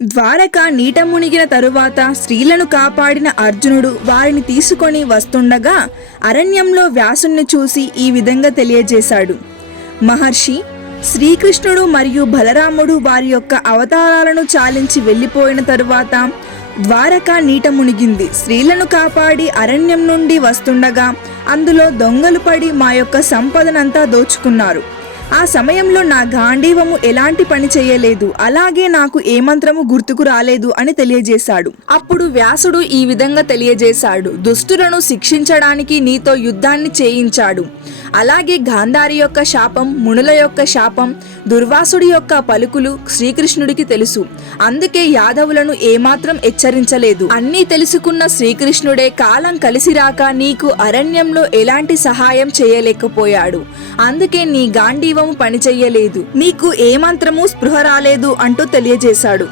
ద్వారక నీట మునిగిన తరువాత స్త్రీలను కాపాడిన అర్జునుడు వారిని తీసుకొని వస్తుండగా అరణ్యంలో వ్యాసుణ్ణి చూసి ఈ విధంగా తెలియజేశాడు. మహర్షి, శ్రీకృష్ణుడు మరియు బలరాముడు వారి యొక్క అవతారాలను చాలించి వెళ్ళిపోయిన తరువాత ద్వారక నీట మునిగింది. స్త్రీలను కాపాడి అరణ్యం నుండి వస్తుండగా అందులో దొంగలు పడి మా యొక్క సంపదనంతా దోచుకున్నారు. ఆ సమయంలో నా గాంధీవము ఎలాంటి పని చేయలేదు, అలాగే నాకు ఏ మంత్రము గుర్తుకు రాలేదు అని తెలియజేశాడు. అప్పుడు వ్యాసుడు ఈ విధంగా తెలియజేశాడు. దుష్టులను శిక్షించడానికి నీతో యుద్ధాన్ని చేయించాడు. అలాగే గాంధారి యొక్క శాపం, మునుల యొక్క శాపం, దుర్వాసుడి యొక్క పలుకులు శ్రీకృష్ణుడికి తెలుసు. అందుకే యాదవులను ఏమాత్రం హెచ్చరించలేదు. అన్నీ తెలుసుకున్న శ్రీకృష్ణుడే కాలం కలిసి రాక నీకు అరణ్యంలో ఎలాంటి సహాయం చేయలేకపోయాడు. అందుకే నీ గాంధీవము పనిచెయ్యలేదు, నీకు ఏ మంత్రము స్పృహ రాలేదు అంటూ తెలియజేశాడు.